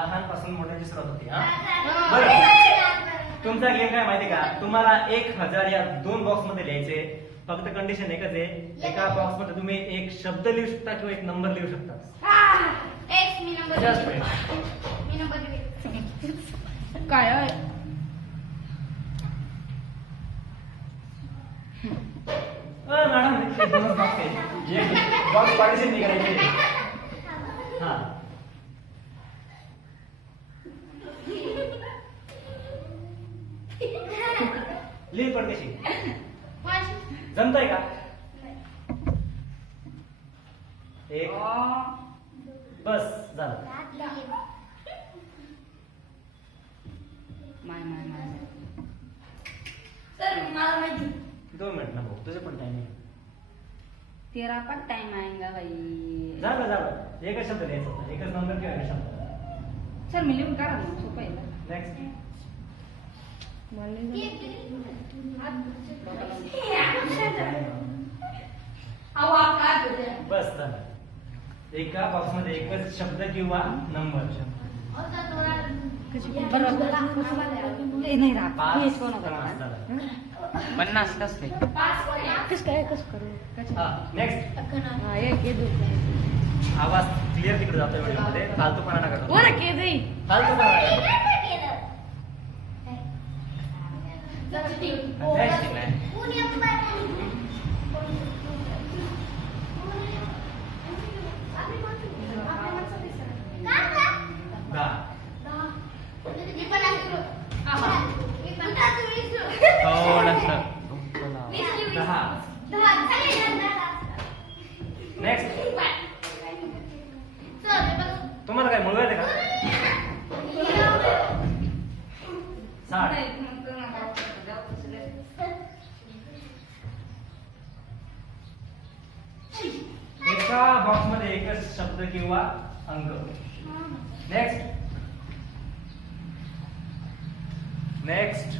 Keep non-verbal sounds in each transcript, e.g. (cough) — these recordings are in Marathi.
लहानपासून मोठ्याची सुरुवात होती हा? बरं. तुमचा गेम काय माहिती का? तुम्हाला एक हजार या दोन बॉक्समध्ये लिहायचे. फक्त कंडिशन एकच आहे. एका बॉक्समध्ये तुम्ही एक शब्द लिहू शकता किंवा एक नंबर लिहू शकता. काय मॅडम बॉक्स (laughs) पार्टिशन नाही करायचे हा लिह पण कशी? (laughs) जमतंय का? एक. बस झालं. माय माय माय सर मला माहिती. दोन मिनिट ना भाऊ तुझं पण टाइम तेरा पण टाइम आएगा बाई. झालं झालं. एकच शब्द लिहायचा. एकच नंबर किंवा एकच शब्द. सर मी लिहून काढा मग सोपं आहे नेक्स्ट अहो, आपला हात होते. बस एका बॉक्समध्ये एकच शब्द किंवा नंबर पन्नास पण आहे. कस काय कस करू? हा नेक्स्ट आवाज क्लिअर तिकडे जातोय व्हिडिओमध्ये फालतूपणा नका फालतूपणा नका करू. चल, ठीक. Next team आहे. पुणे मुंबई. दहा मी पण असतो. मी पण असतो, वीस लो. थोडस वीस लो, वीस. दहा दहा. चालेल ना, दहा. नेक्स्ट चल, हे बघ. तुम्हाला काय मुलगा आहे का साठ एका बॉक्समध्ये एकच शब्द किंवा अंक नेक्स्ट नेक्स्ट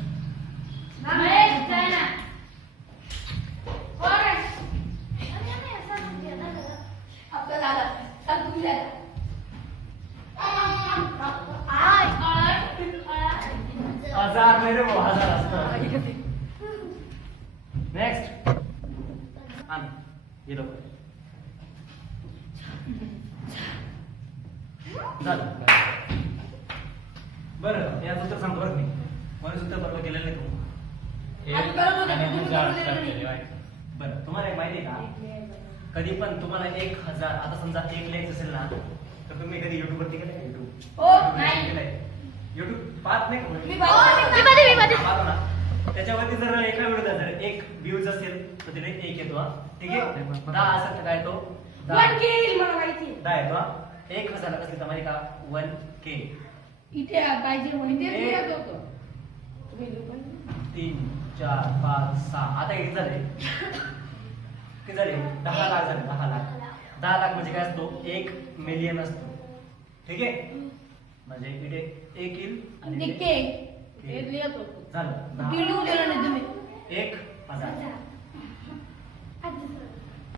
हजार नाही रे हजार असतं. नेक्स्ट आण हे बरं याचं उत्तर सांगतो बरं मी? मला उत्तर बरोबर केलेलं नाही तुम्ही केलं केले. बरं तुम्हाला एक माहिती आहे का? कधी पण तुम्हाला एक हजार आता समजा एक लेख असेल ना तर तुम्ही कधी युट्यूब वरती गेलाय युट्यूब हो, नाही. युट्यूब पाहत नाही ना. त्याच्यावरती जर एका व्हिडिओ जर एक व्ह्यूज असेल तर तिथे एक येतो हा. ठीक आहे? दहा असेल तर काय तो वन के येईल मला माहिती दहा येतो हा. एक हजार कसली तर माहिती का? वन के इथे पाहिजे म्हणून ते. लिहित होतो तीन चार पाच सहा. आता किती झाले? किती झाले? दहा लाख झाले दहा लाख. दहा लाख म्हणजे काय असतो? एक मिलियन असतो. ठीक आहे? म्हणजे इथे एक येईल आणि ते इथे के. ते लिहित होतो झालं. ते दहा. लिहून दिलं नाही तुम्ही. एक हजार.